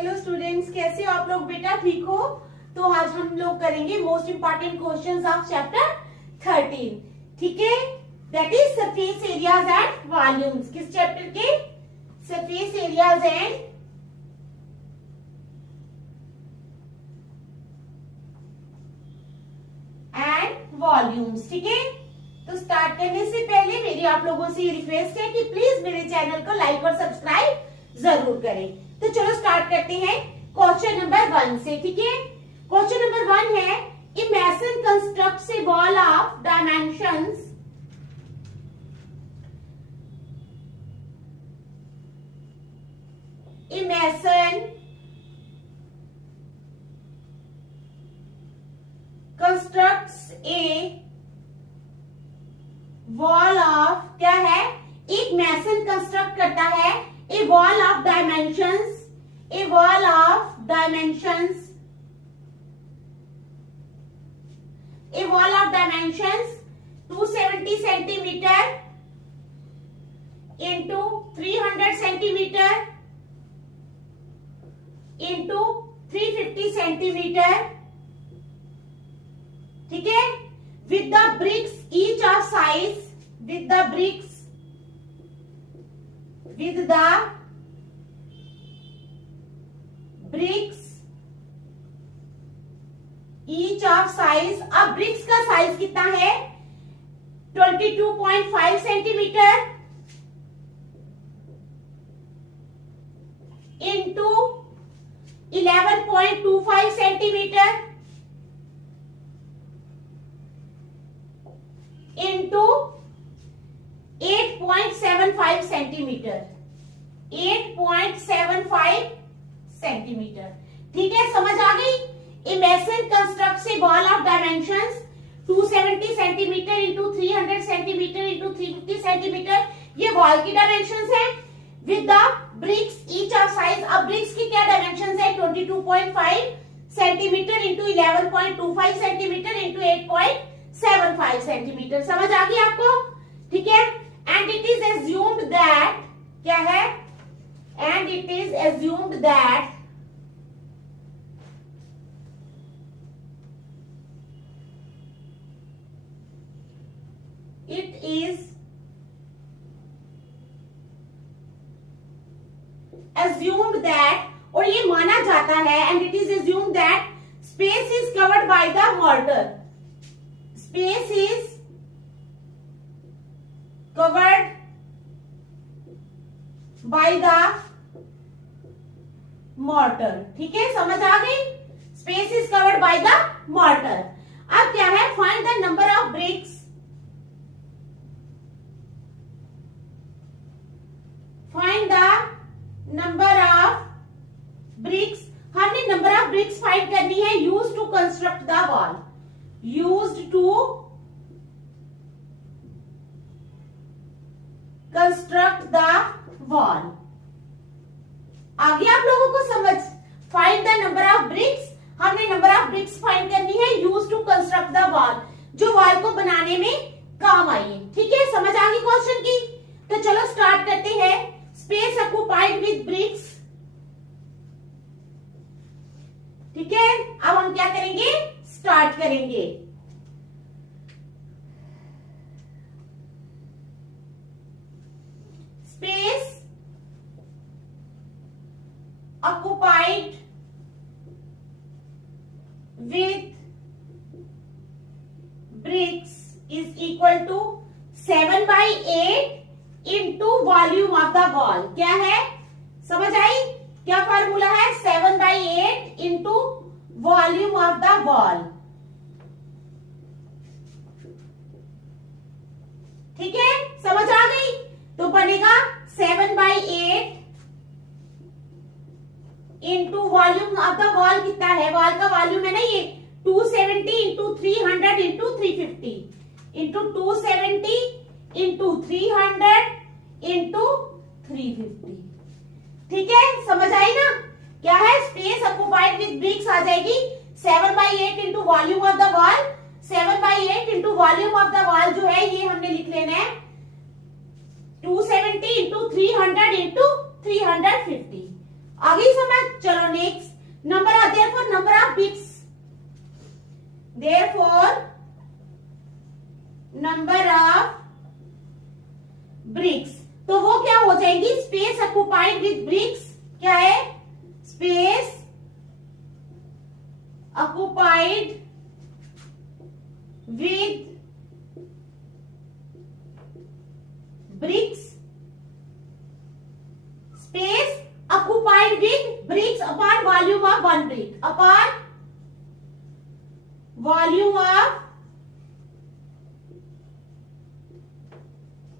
Hello students, कैसे हो आप लोग बेटा? ठीक हो? तो आज हम लोग करेंगे most important questions of chapter 13। ठीक है, that is surface areas and volumes. किस चैप्टर के? Surface areas and volumes. ठीक है, तो स्टार्ट करने से पहले मेरी आप लोगों से रिक्वेस्ट है कि प्लीज मेरे चैनल को लाइक और सब्सक्राइब जरूर करें। तो चलो स्टार्ट करते हैं क्वेश्चन नंबर 1 से। ठीक है, क्वेश्चन नंबर 1 है a mason constructs a wall of dimensions a mason constructs a wall of, क्या है? एक मैसन कंस्ट्रक्ट करता है a wall of dimensions, a wall of dimensions, a wall of dimensions 270 centimetre into 300 centimetre into 350 centimetre. ठीक है, with the bricks each of size, with the bricks each of size। अब bricks का size कितना है? 22.5 centimetre into 11.25 centimetre into 8.75 centimetre, 8.75 centimetre. ठीक है, समझ आ गई? A mason constructs a wall of dimensions 270 centimetre into 300 centimetre into 350 centimetre. ये वॉल की डायमेंशंस है। With the bricks each of size. अब ब्रिक्स की क्या डायमेंशंस है? 22.5 centimetre into 11.25 centimetre into 8.75 centimetre. समझ आ गई आपको? ठीक है, and it is assumed that, क्या है? And it is assumed that it is assumed that, और ये माना जाता है, and it is assumed that space is covered by the mortar. Space is covered by the mortar। ठीक है, समझ आ गई? Space is covered by the mortar। अब क्या है? Find the number of bricks, find the number of bricks। हमने number of bricks find करनी है used to construct the wall, used to construct the wall। आ गया आप लोगों को समझ? Find the number of bricks, हमने नंबर ऑफ ब्रिक्स फाइंड करनी है use to construct the wall, जो वॉल को बनाने में काम आई। ठीक है, समझ आ गई क्वेश्चन की? तो चलो स्टार्ट करते हैं। Space occupied with bricks. ठीक है, अब हम क्या करेंगे? स्टार्ट करेंगे। Space occupied with bricks is equal to 7/8 into volume of the wall. क्या है? समझ आई? क्या फॉर्मूला है? 7/8 into volume of the wall. ठीक है, समझ आ गई? तो बनेगा 7/8 into volume of the wall. कितना है? वॉल का वॉल्यूम है ना ये 270 into 300 into 350 into 270 into 300 into 350। ठीक है, समझ आई ना? क्या है? स्पेस ऑक्युपाइड विद ब्रिक्स आ जाएगी 7/8 into volume of the wall. 7/8 into volume of the wall जो है ये हमने लिख लेना है 270 इंटू 300 इंटू 350। आ गई समझ? चलो next number therefore number of BRICS, therefore number of BRICS, तो वो क्या हो जाएंगी? स्पेस ऑक्युपाइड विद ब्रिक्स, क्या है? Space occupied with bricks, space occupied with bricks upon volume of one brick, upon volume of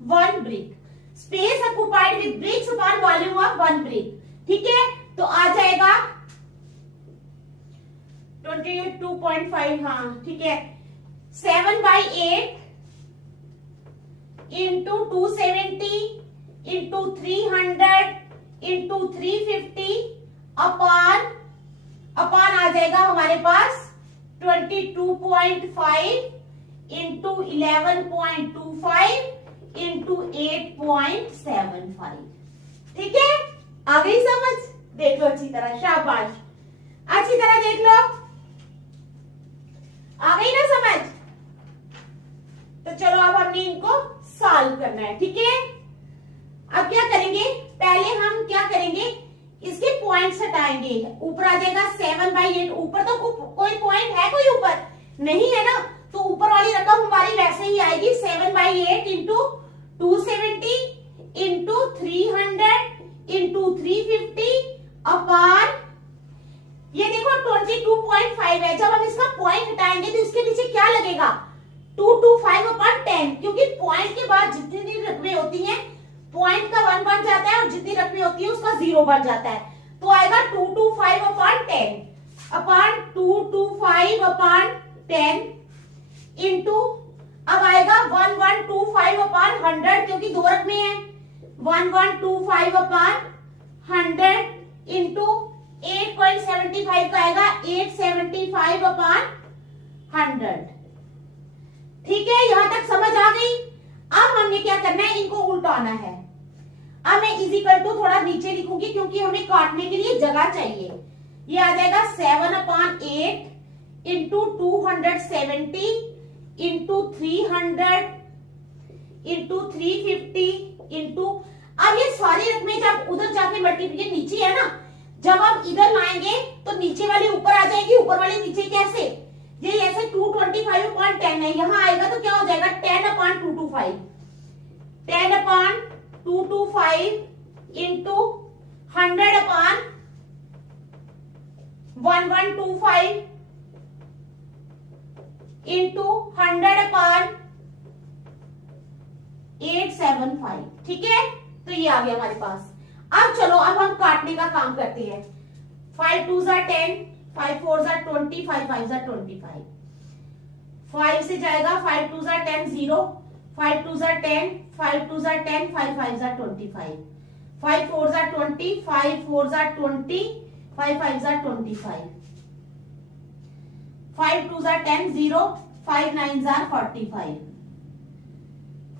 one brick, space occupied with bricks upon volume of one brick। ठीक है, तो आ जाएगा 22.5, हाँ ठीक है, 7/8 into 270 into 300 into 350 upon आ जाएगा हमारे पास 22.5 into 11.25 into 8.75। ठीक है, आ गई समझ? देख लो अच्छी तरह, शाबाश, अच्छी तरह देख लो, आ गई ना समझ? तो चलो अब हमने इनको सॉल्व करना है। ठीक है, अब क्या करेंगे? पहले हम क्या करेंगे? इसके पॉइंट्स हटाएंगे। ऊपर आ जाएगा 7/8, ऊपर तो कोई पॉइंट है, कोई ऊपर नहीं है ना, तो ऊपर वाली रकम हमारी वैसे ही आएगी 7/8 इंटू 270 इंटू 300 इंटू 350 अपॉन, ये देखो 22.5 है। जब हम इसका पॉइंट हटाएंगे तो इसके नीचे क्या लगेगा? 225 अपॉन 10, क्योंकि पॉइंट के बाद जितनी रकमें होती हैं पॉइंट का 1 बन जाता है और जितनी रकमें होती है उसका 0 बन जाता है, तो आएगा 225 अपॉन 10 अपॉन 225 अपॉन 10 इंटू, अब आएगा 1125 अपॉन 100, क्योंकि दो रकमें हैं, 1125 अपॉन 100 इंटू 8.75 का आएगा 875 अपॉन 100। ठीक है, यहां तक समझ आ गई? अब हमने क्या करना है? इनको उल्टाना है। अब मैं इजिकल टू थोड़ा नीचे लिखूंगी क्योंकि हमें काटने के लिए जगह चाहिए। ये आ जाएगा 7/8 इंटू 270 इंटू 300 इंटू 350 इंटू, अब ये सारी रकमें जब उधर जाके मल्टीप्लिकेशन नीचे है ना, जब हम इधर लाएंगे तो नीचे वाली ऊपर आ जाएगी, ऊपर वाली नीचे। कैसे? ये ऐसे 225/10 है, यहां आएगा तो क्या हो जाएगा? 10/225, 10/225 इंटू 100/1125 इंटू 100/875। ठीक है, तो ये आ गया हमारे पास। अब चलो, अब हम काटने का काम करते हैं। 5 2s are 10, 5 4s are 20, 5 5s are 25। 5 से जाएगा 5 2s are 10 0, 5 2s are 10, 5 2s are 10, 5 5s are 25, 5 4s are 20, 5 4s are 20, 5 5s are 25, 5 2s are 10 0, 5 9s are 45,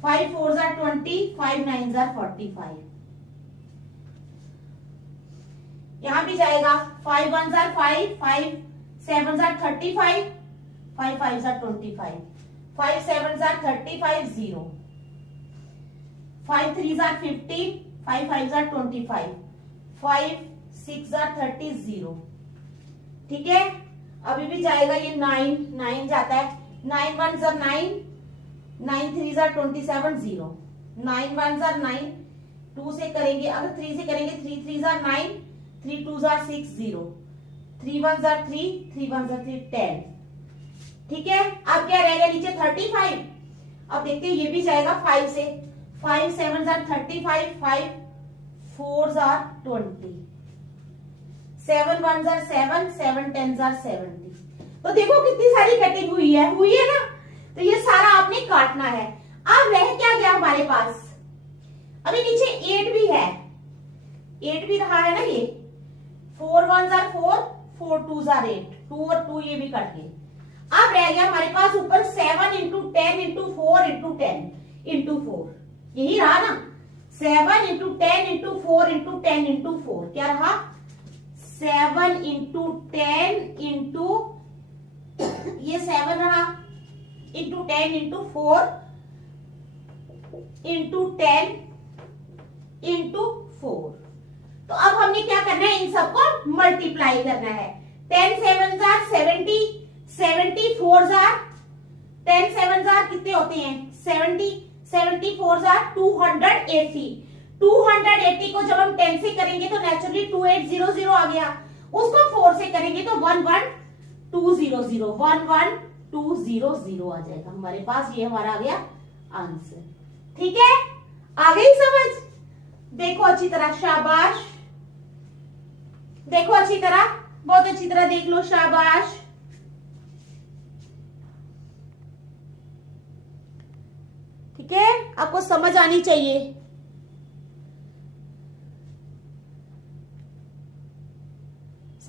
5 4s are 20, 5 9s are 45। यहां भी जाएगा 5 1s are 5, 5 7s are 35, 5 5s are 25, 5 7s are 35 0, 5 3s are 50, 5 5s are 25, 5 6 are 30 0। ठीक है, अभी भी जाएगा ये 9 जाता है, 9 1s are 9, 9 3s are 27 0, 9 1s are 9, 2 से करेंगे, अगर 3 से करेंगे 3 3s are 9, 3 2s are 6 0, 3 1s are 3, 3 1s are 3 10। ठीक है, अब क्या रहेगा नीचे? 35। अब देखते हैं, ये भी जाएगा 5 से, 5 7s are 35, 5 4s are 20, 7 1s are 7, 7 10s are 70। तो देखो कितनी सारी कटिंग हुई है ना? तो ये सारा आपने काटना है। अब रह क्या गया हमारे पास? अभी नीचे 8 भी है, 8 भी रहा है ना, ये 4 1s are 4, 4 2s are 8, 2 और 2 ये भी कट गए। अब रह गया हमारे पास ऊपर 7 इंटू 10 इंटू 4 इंटू 10 इंटू 4, यही रहा ना, 7 इंटू 10 इंटू 4 इंटू 10 इंटू 4, क्या रहा? 7 इंटू 10 इंटू ये 7 रहा, इंटू 10 इंटू 4 इंटू 10 इंटू 4। तो अब हमने क्या करना है, इन सबको मल्टीप्लाई करना है। 10 7 जार 70, 74 जार 10 7 जार कितने होते हैं 70, 74 जार 280। 280 को जब हम 10 से करेंगे तो नेचुरली 2800 आ गया, उसको 4 से करेंगे तो 11200 11200 आ जाएगा हमारे पास। ये हमारा आ गया आंसर। ठीक है, आ गई समझ? देखो अच्छी तरह, शाबाश, देखो अच्छी तरह, बहुत अच्छी तरह देख लो, शाबाश। ठीक है, आपको समझ आनी चाहिए।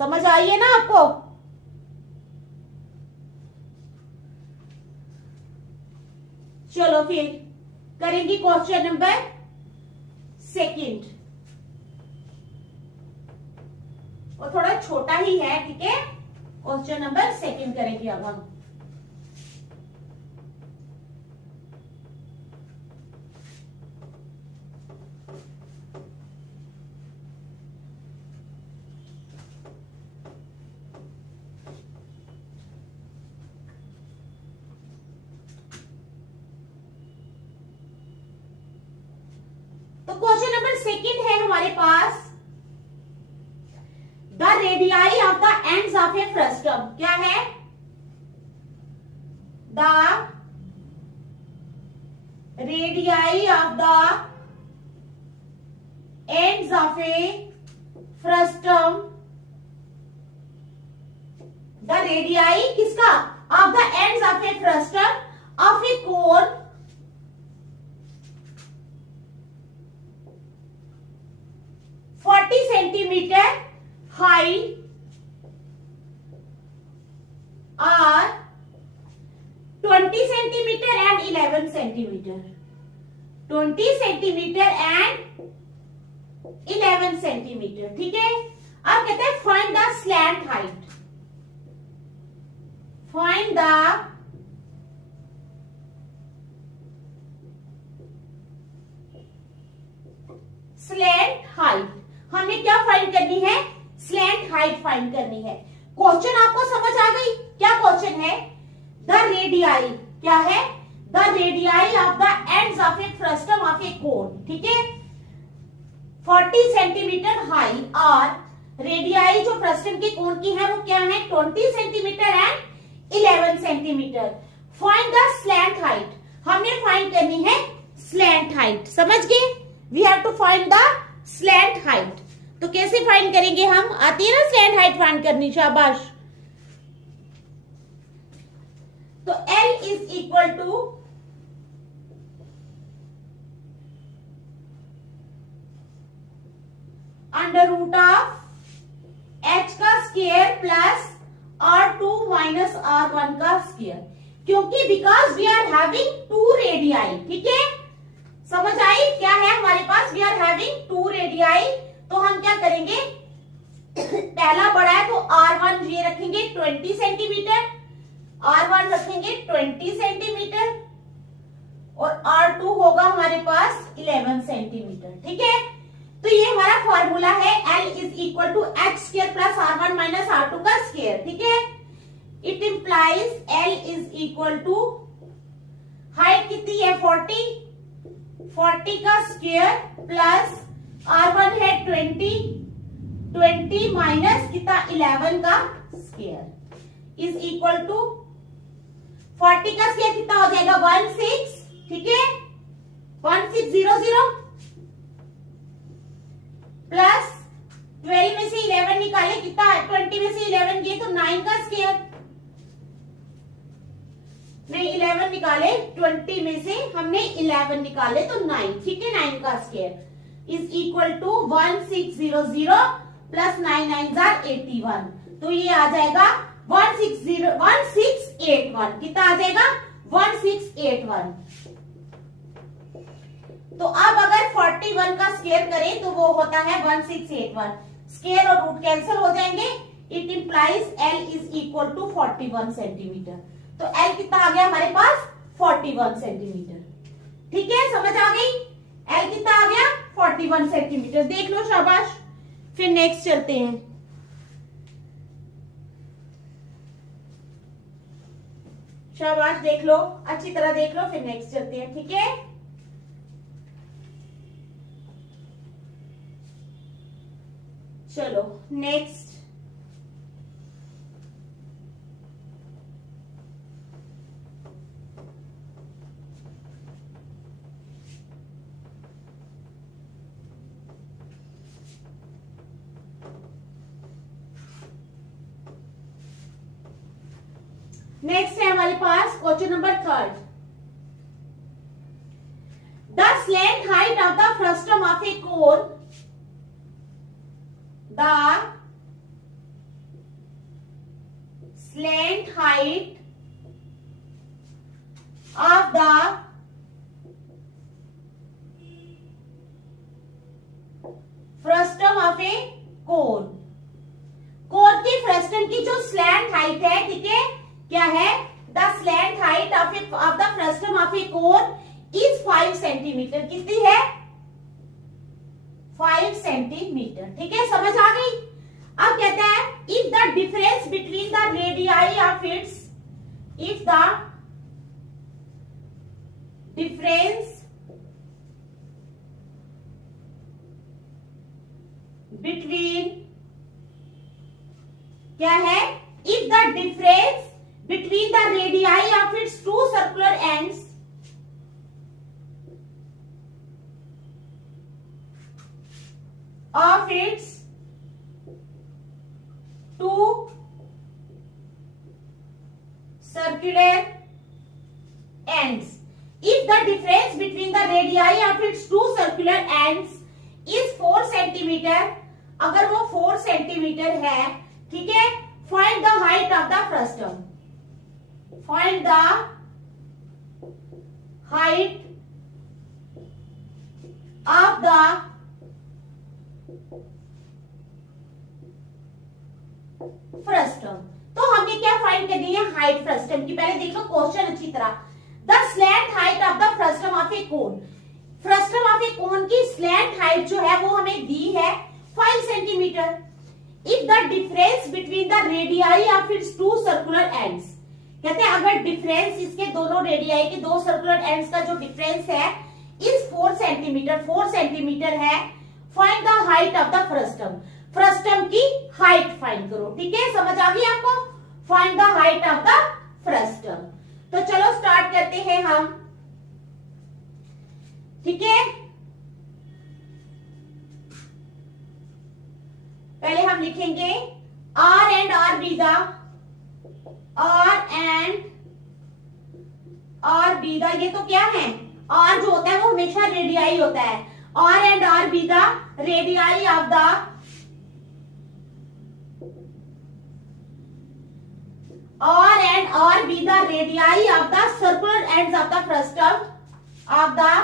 समझ आई है ना आपको? चलो फिर करेंगे क्वेश्चन नंबर 2 और थोड़ा छोटा ही है। ठीक है, क्वेश्चन नंबर 2 करेंगे अब हम। तो क्वेश्चन नंबर 2 है हमारे पास, the radii of the ends of a frustum. क्या है? The radii of the ends of a frustum. The radii किसका? Of the ends of a frustum of a cone 40 centimetre high और 20 centimetre and 11 centimetre. 20 centimetre and 11 centimetre. ठीक है, अब कहते हैं find the slant height. Find the slant height. हमने क्या find करनी है? स्लैंट हाइट फाइंड करनी है। क्वेश्चन आपको समझ आ गई? क्या क्वेश्चन है? द रेडियाई क्या है? The radii of the ends of a frustum of a cone. ठीक है, 40 सेंटीमीटर हाई और रेडियाई जो फ्रस्टम के कोन की है वो क्या है? 20 centimetre and 11 centimetre. Find the slant height. हमने फाइंड करनी है स्लैंट हाइट। समझ गए? We have to find the slant height. तो कैसे फाइंड करेंगे हम? आती है ना स्लैंट हाइट फाइंड करनी, शाबाश। तो L is equal to under root of h का square plus R2 minus R1 का स्क्वायर, क्योंकि because we are having 2 radii. ठीक है, समझ आई? क्या है हमारे पास? We are having 2 radii. तो हम क्या करेंगे, पहला बड़ा है तो R1 ये रखेंगे 20 सेंटीमीटर, R1 रखेंगे 20 सेंटीमीटर और R2 होगा हमारे पास 11 सेंटीमीटर। ठीक है, तो ये हमारा फॉर्मूला है L is equal to H square plus R1 minus R2 का स्क्वायर। ठीक है, it implies L is equal to height कितनी है 40 का स्क्वायर प्लस R1 है 20 माइनस कितना 11 का स्क्वायर इज इक्वल टू 40 का स्क्वायर कितना हो जाएगा 16। ठीक है, 1600 प्लस 12 में से 11 निकाले कितना 20 में से 11 गए तो 9 का स्क्वायर, नहीं 11 निकाले 20 में से हमने 11 निकाले तो 9। ठीक है, 9 का square is equal to 1600 plus 9 9 जार 81। तो ये आ जाएगा 1681। कितना आ जाएगा 1681। तो अब अगर 41 का स्क्वायर करें तो वो होता है 1681। स्क्वायर और रूट कैंसिल हो जाएंगे, it implies L is equal to 41 centimetre. तो L कितना आ गया हमारे पास 41 सेंटीमीटर। ठीक है, समझ आ गई? L कितना आ गया 41 सेंटीमीटर। देख लो, शाबाश। फिर नेक्स्ट चलते हैं। शाबाश, देख लो, अच्छी तरह देख लो, फिर नेक्स्ट चलते हैं। ठीक है, चलो नेक्स्ट। नेक्स्ट है हमारे पास question number 3। The slant height of the frustum of a cone, the slant height of the frustum of a cone। Cone की फ्रस्टम की जो स्लैंट हाइट है, ठीक है, क्या है? The slant height of the frustum of a cone is 5 centimetre. कितनी है? 5 सेंटीमीटर। ठीक है, समझ आ गई? अब कहता है if the difference between the radii of its, if the difference between, क्या है? If the difference between the radii of its two circular ends of its two circular ends, if the difference between the radii of its two circular ends is 4 centimeter, अगर वो 4 centimetre है, ठीक है, find the height of the frustum, find the height of the frustum. तो हमने क्या find करनी है? हाइट फ्रस्टम की। पहले देख लो क्वेश्चन अच्छी तरह। The slant height of the frustum of a cone, frustum of a cone की स्लैंट हाइट जो है वो हमें दी है 5 centimetre. If the difference between the radii of its two circular ends, कहते हैं अगर डिफरेंस इसके दोनों रेडियाई के दो सर्कुलर एंड्स का जो डिफरेंस है इज 4 सेंटीमीटर, 4 सेंटीमीटर है, find the height of the frustum, frustum की हाइट फाइंड करो। ठीक है, समझ आ गई आपको? Find the height of the frustum. तो चलो स्टार्ट करते हैं हम। ठीक है, पहले हम लिखेंगे R and R be the, R and R be the, ये तो क्या है? R जो होता है वो हमेशा रेडियाई होता है। R and R be the radii of the, R and R be the radii of the circular ends of the frustum, of the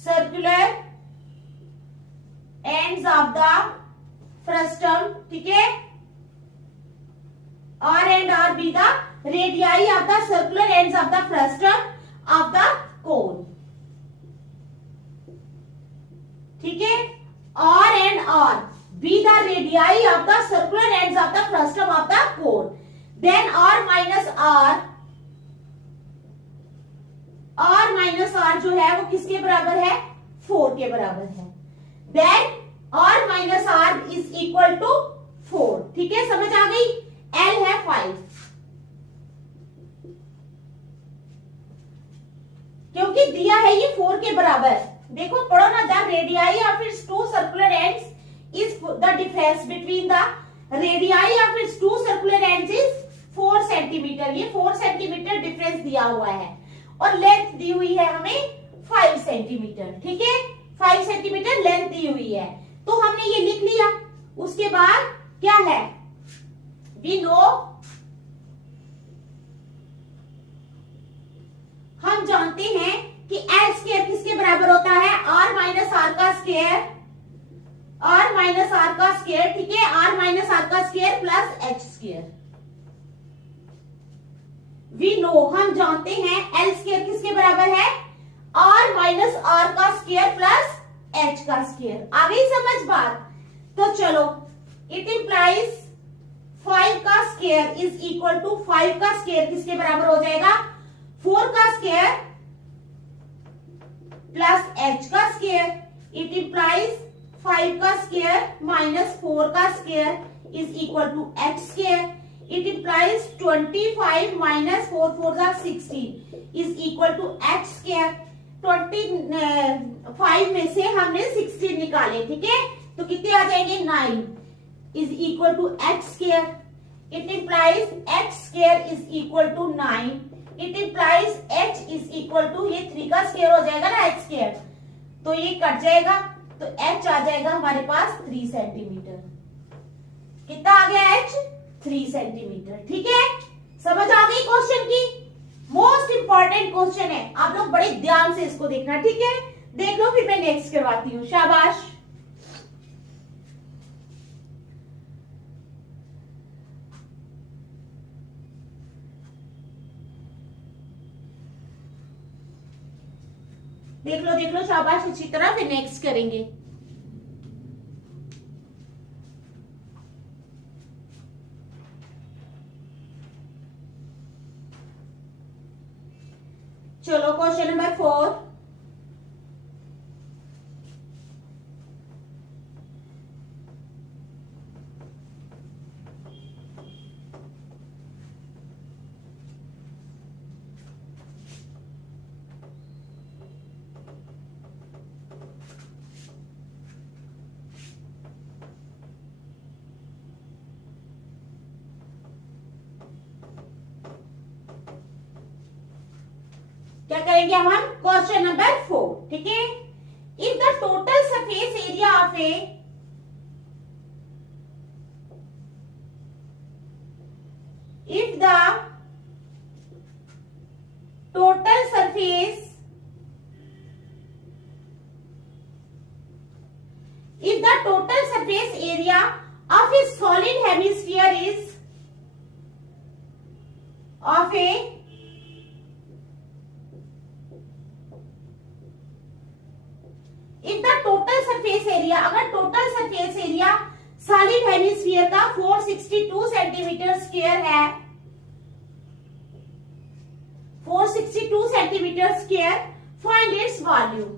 circular ends of the frustum। ठीक है, R and R be the radii of the circular ends of the frustum of the cone। ठीक है, R and R be the radii of the circular ends of the frustum of the cone, then R minus R जो है वो किसके बराबर है? 4 के बराबर है। then R minus R is equal to 4। ठीक है, समझ आ गई? L है 5, क्योंकि दिया है ये 4 के बराबर। देखो पढ़ो ना, the radii of its two circular ends is the difference between the radii of its two circular ends is 4 centimetre. ये 4 सेंटीमीटर डिफरेंस दिया हुआ है और लेंथ दी हुई है हमें 5 सेंटीमीटर। ठीक है, 5 सेंटीमीटर लेंथ दी हुई है, तो हमने ये लिख लिया। उसके बाद क्या है? we know, हम जानते हैं कि L स्क्वायर किसके बराबर होता है? R माइनस R का स्क्वायर, R माइनस आर का स्क्वायर, ठीक है, आर माइनस आर का square plus H square. We know, हम जानते हैं एल स्क्वायर किसके बराबर है, आर माइनस आर का स्क्वायर प्लस एच का स्क्वायर। आ गई समझ बात। तो चलो, इट इंप्लाइज 5 का स्क्वायर इज इक्वल टू 5 का स्क्वायर किसके बराबर हो जाएगा, 4 का स्क्वायर प्लस एच का स्क्वायर। इट इंप्लाइज 5 का स्क्वायर माइनस 4 का square is equal to H square. It implies 25 minus 4 4 16 is equal to H square. 25 में से हमने 16 निकाले, ठीक है, तो कितने आ जाएंगे, 9 is equal to H square. It implies H square is equal to 9। It implies H is equal to, ये 3 का स्क्वायर हो जाएगा ना एच स्क्वायर, तो ये कट जाएगा, तो एच आ जाएगा हमारे पास 3 सेंटीमीटर। कितना आ गया एच, 3 सेंटीमीटर। ठीक है, समझ आ गई क्वेश्चन की। मोस्ट इंपॉर्टेंट क्वेश्चन है, आप लोग बड़े ध्यान से इसको देखना, ठीक है। देख लो, फिर मैं नेक्स्ट करवाती हूँ। शाबाश। देख लो शाबाश, अच्छी तरह, फिर नेक्स्ट करेंगे। चलो, क्वेश्चन नंबर 4। क्या करेंगे हम, क्वेश्चन नंबर 4, ठीक है। If the total surface area of A total surface area of a solid hemisphere is of a if the total surface area, अगर total surface area solid hemisphere का 462 centimetre square है, 462 centimetre square, find its volume.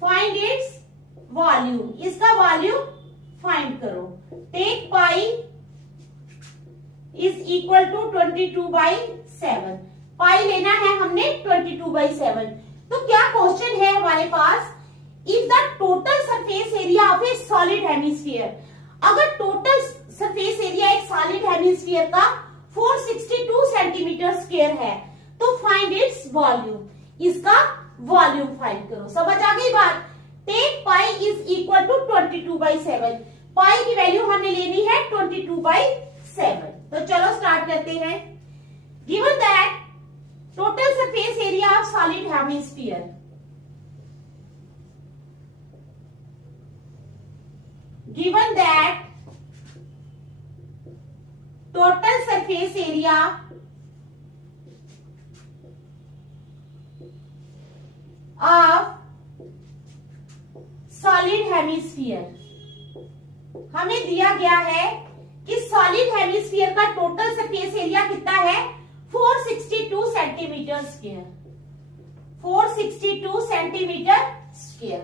Find its volume, इसका volume find करो। Take pi is equal to 22/7। Pi लेना है हमने 22/7। तो क्या क्वेश्चन है हमारे पास, if the total surface area of a solid hemisphere, अगर टोटल सरफेस एरिया एक सॉलिड हेमिस्फीयर का 462 सेंटीमीटर स्क्वायर है, तो फाइंड इट्स वॉल्यूम, इसका वॉल्यूम फाइंड करो। समझ आ गई बात। Take pi is equal to 22/7। Pi की वैल्यू हमने लेनी है 22/7। तो चलो स्टार्ट करते हैं। Given that total surface area of solid hemisphere, given that total surface area of solid hemisphere, हमें दिया गया है कि सॉलिड हेमिस्फीयर का टोटल सरफेस एरिया कितना है, 462 सेंटीमीटर स्क्वायर, 462 सेंटीमीटर स्क्वायर।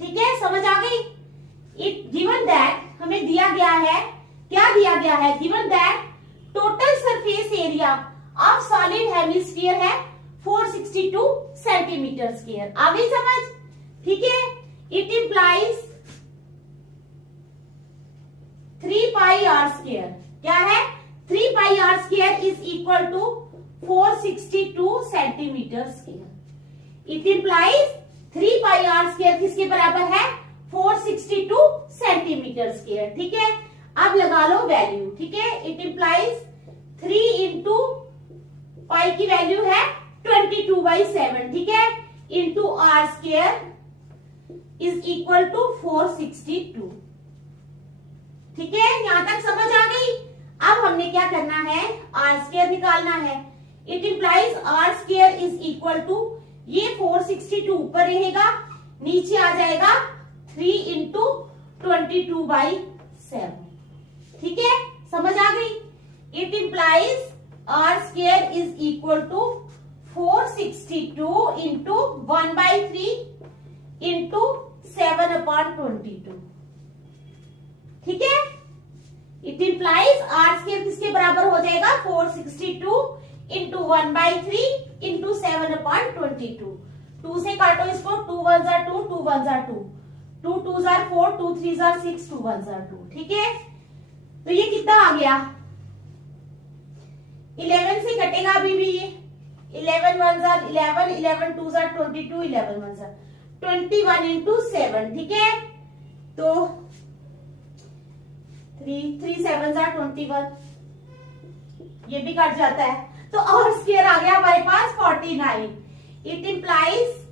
ठीक है, समझ आ गई। इट गिवन दैट, हमें दिया गया है, क्या दिया गया है, given that total surface area of solid hemisphere है 462 सेंटीमीटर स्क्वायर। आ गई समझ। ठीक है, it implies 3 pi r square. क्या है, 3 pi r square is equal to 462 centimetre square. It implies 3 pi r square किसके बराबर है, 462 सेंटीमीटर स्क्वायर। ठीक है, अब लगा लो वैल्यू। ठीक है, इट इंप्लाइज 3 इंटू पाई की वैल्यू है 22/7, ठीक है, into R square is equal to 462। ठीक है, यहां तक समझ आ गई। अब हमने क्या करना है, आर स्क्वायर निकालना है। It implies R square is equal to, ये 462 ऊपर रहेगा, नीचे आ जाएगा 3 इंटू 22/7। ठीक है, समझ आ गई। It implies R square is equal to 462 into 1/3 into 7/22। ठीक है, इट इंप्लाइज आर स्क्वायर किसके बराबर हो जाएगा, 462 इंटू 1/3 इंटू 7/22। 2 से काटो इसको, 2 1 jar 2, 2 1 jar 2, 2 2 jar 4, 2 3 jar 6, 2 1 jar 2। ठीक है, तो ये कितना आ गया, 11 से कटेगा अभी भी ये, 11 1 जार 11, 11 2 जार 22, 11 1 जार 21 इंटू 7। ठीक है, तो 3 7 जार 21, ये भी कट जाता है, तो और स्क्वायर आ गया हमारे पास 49। It implies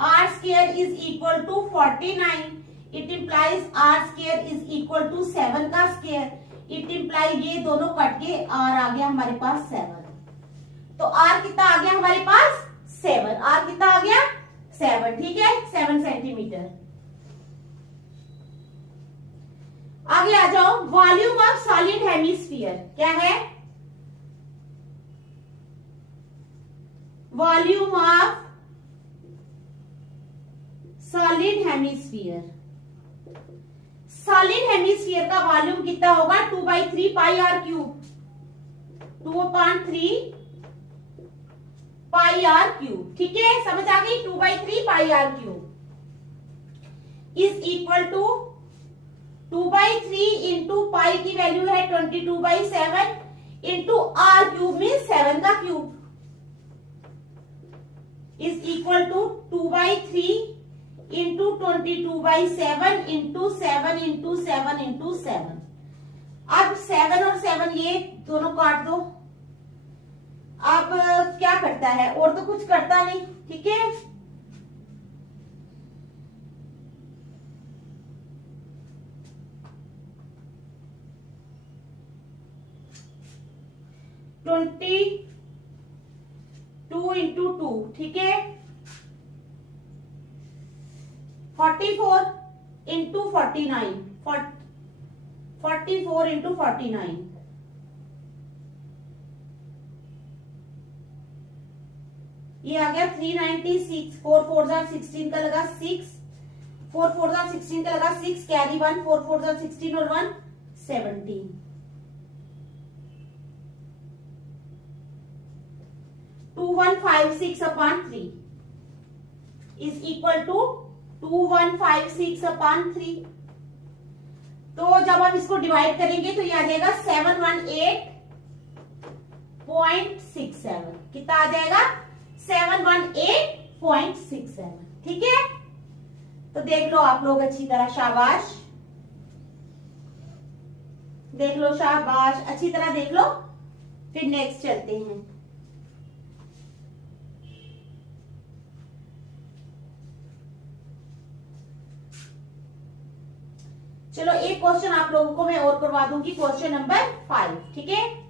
R square is equal to 49। It implies R square is equal to 7 का स्क्वायर। इट इंप्लाइज ये दोनों कट के आर आ गया हमारे पास 7। तो आर कितना आ गया हमारे पास 7। आर कितना आ गया 7। ठीक है, 7 सेंटीमीटर। आगे आ जाओ, वॉल्यूम ऑफ सॉलिड हेमिस्फीयर क्या है, volume of solid hemisphere. Solid hemisphere का वॉल्यूम कितना होगा, 2/3 pi r cube, 2/3 pi r cube. ठीक है, समझ आ गई, 2/3 pi r cube is equal to 2/3 into pi की वैल्यू है 22/7 इंटू आर क्यूब में 7 का cube is equal to 2/3 into 22/7 into 7 into 7 into 7। अब 7 और 7 ये दोनों काट दो। अब क्या करता है, और तो कुछ करता नहीं। ठीक है, ट्वेंटी 2 इंटू 2, ठीक है, 44 इंटू 49, 44 इंटू 49, ये आ गया 396। 4 4 जार 16 का लगा 6, 4 4 जार 16 का लगा 6, कैरी 1, 4 4 जार 16 और 1 17। 2156/3 इज इक्वल टू 2156/3। तो जब हम इसको डिवाइड करेंगे तो ये आ जाएगा 718.67। कितना आ जाएगा, 718.67। ठीक है, तो देख लो आप लोग अच्छी तरह, शाबाश, देख लो, शाबाश, अच्छी तरह देख लो। फिर नेक्स्ट चलते हैं। चलो एक क्वेश्चन आप लोगों को मैं और करवा दूंगी, क्वेश्चन नंबर 5। ठीक है,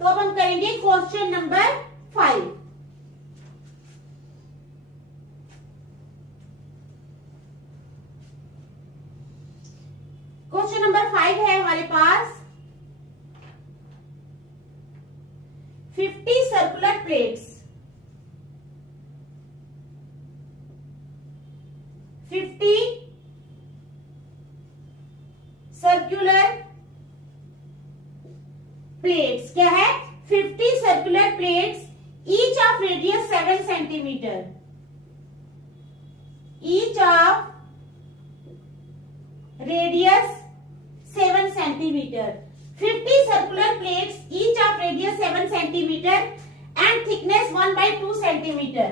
तो अब हम करेंगे क्वेश्चन नंबर 5। क्वेश्चन नंबर 5 है हमारे पास, 50 सर्कुलर प्लेट्स, 50 सर्कुलर प्लेट्स क्या है 50 circular plates each of radius 7 centimetre each of radius 7 centimeter 50 circular plates each of radius 7 centimeter and thickness 1/2 centimeter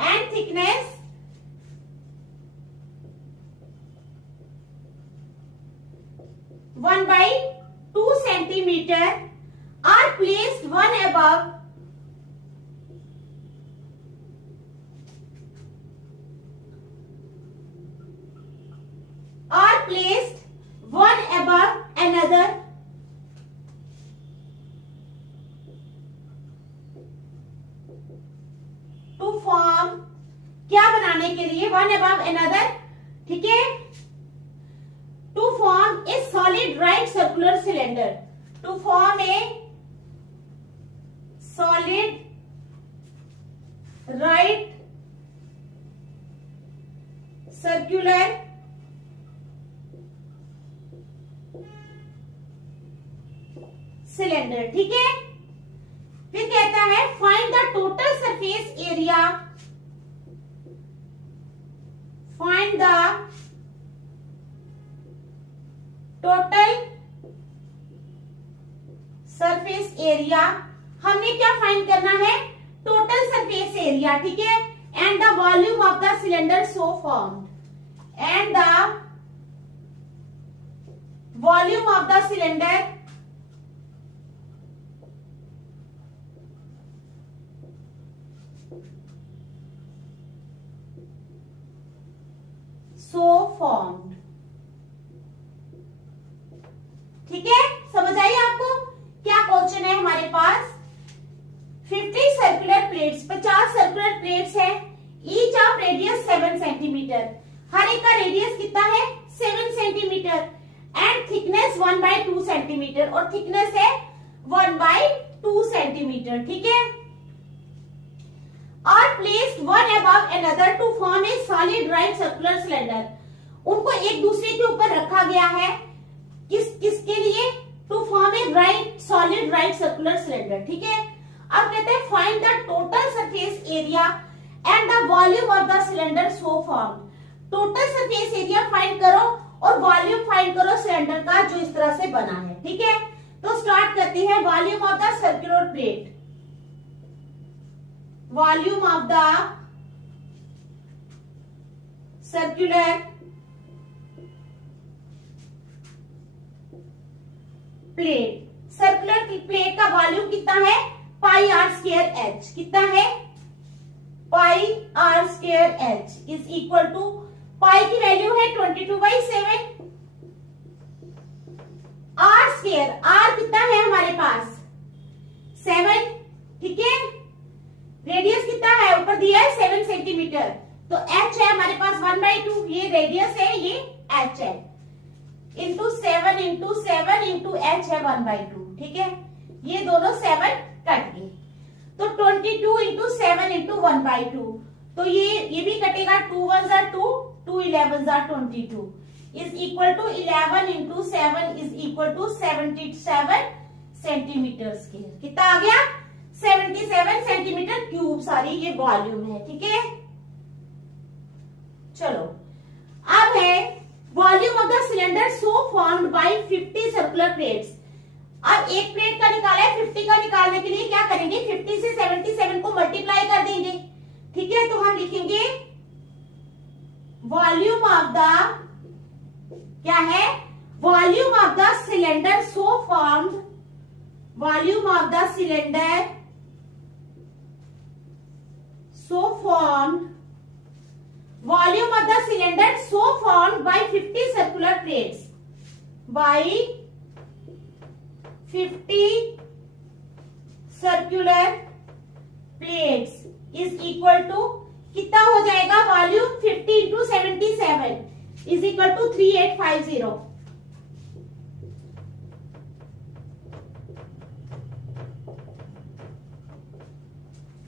and thickness 1/2 centimeter are placed one above another to form क्या बनाने के लिए one above another ठीक है to form a solid right circular cylinder to form a solid right circular cylinder ठीक है फिर कहता है find the total surface area find the total surface area हमने क्या फाइंड करना है टोटल सरफेस एरिया ठीक है and the volume of the cylinder so formed and the volume of the cylinder so formed ठीक है समझ आई आपको क्या क्वेश्चन है हमारे पास 50 सर्कुलर प्लेट्स 50 सर्कुलर प्लेट्स है ईच ऑफ रेडियस 7 सेंटीमीटर हर एक का रेडियस कितना है 7 सेंटीमीटर एंड थिकनेस 1/2 सेंटीमीटर और थिकनेस है 1/2 सेंटीमीटर ठीक है are placed one above another to form a solid right circular cylinder उनको एक दूसरे के ऊपर रखा गया है किसके लिए to form a solid right circular cylinder ठीक है अब कहते हैं find the total surface area and the volume of the cylinder so formed total surface area find करो और volume find करो सिलेंडर का जो इस तरह से बना है ठीक है तो स्टार्ट करते हैं volume of the circular plate volume of the circular plate circular plate का वॉल्यूम कितना है पाई आर स्क्वायर एच कितना है pi r square h is equal to pi की वैल्यू है 22/7 आर स्क्वायर आर कितना है हमारे पास 7 ठीक है रेडियस कितना है ऊपर दिया है 7 सेंटीमीटर तो h है हमारे पास 1/2 ये रेडियस है ये h है इंटू 7 इंटू 7 इंटू h है 1/2 ठीक है ये दोनों 7 कट गए तो 22 इंटू 7 इंटू 1/2 तो ये भी कटेगा 2 1s are 2 2 11s are 22 is equal to 11 into 7 is equal to 77 centimetre square कितना आ गया 77 सेंटीमीटर क्यूब सारी ये वॉल्यूम है ठीक है चलो अब है volume of the cylinder so formed by 50 circular plates अब एक प्लेट का निकाला है 50 का निकालने के लिए क्या करेंगे 50 से 77 को मल्टीप्लाई कर देंगे ठीक है तो हम लिखेंगे वॉल्यूम ऑफ द क्या है volume of the cylinder so formed volume of the cylinder so formed volume of the cylinder so formed by 50 circular plates by 50 circular plates is equal to कितना हो जाएगा volume 50 into 77 is equal to 3850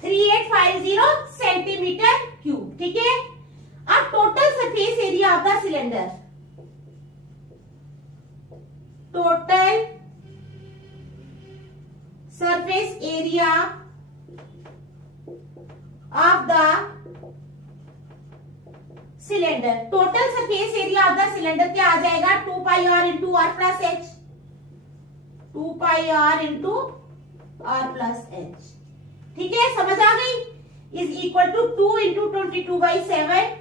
3850 centimetre cube ठीक है अब total surface area of the cylinder total surface area of the cylinder. Total surface area of the cylinder क्या आ जाएगा? 2 pi r into r plus h, 2 pi r into r plus h. ठीक है, समझ आ गई? Is equal to 2 into 22/7।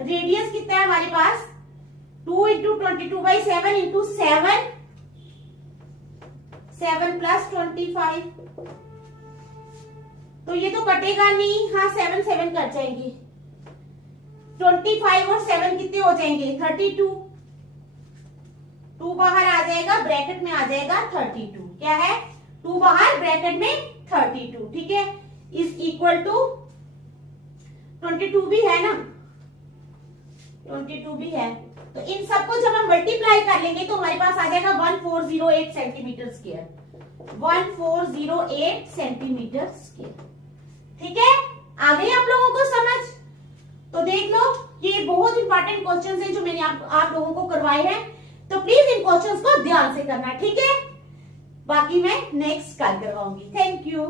Radius कितना है हमारे पास? 2 इंटू 22/7 इंटू 7 प्लस 25। तो ये तो कटेगा नहीं, हाँ 7 7 कट जाएंगे, 25 और 7 कितने हो जाएंगे? 32। 2 बाहर आ जाएगा, ब्रैकेट में आ जाएगा 32। क्या है? 2 बाहर, ब्रैकेट में 32। ठीक है, इज इक्वल टू 22 भी है ना, 22 भी है। तो इन सबको जब हम मल्टीप्लाई कर लेंगे तो हमारे पास आ जाएगा 1408 सेंटीमीटर स्क्वायर, 1408 सेंटीमीटर स्क्वायर। ठीक है, आ गई आप लोगों को समझ? तो देख लो, ये बहुत इंपॉर्टेंट क्वेश्चंस हैं जो मैंने आप लोगों को करवाए हैं, तो प्लीज इन क्वेश्चंस को ध्यान से करना। ठीक है, बाकी मैं नेक्स्ट कल करवाऊंगी। Thank you.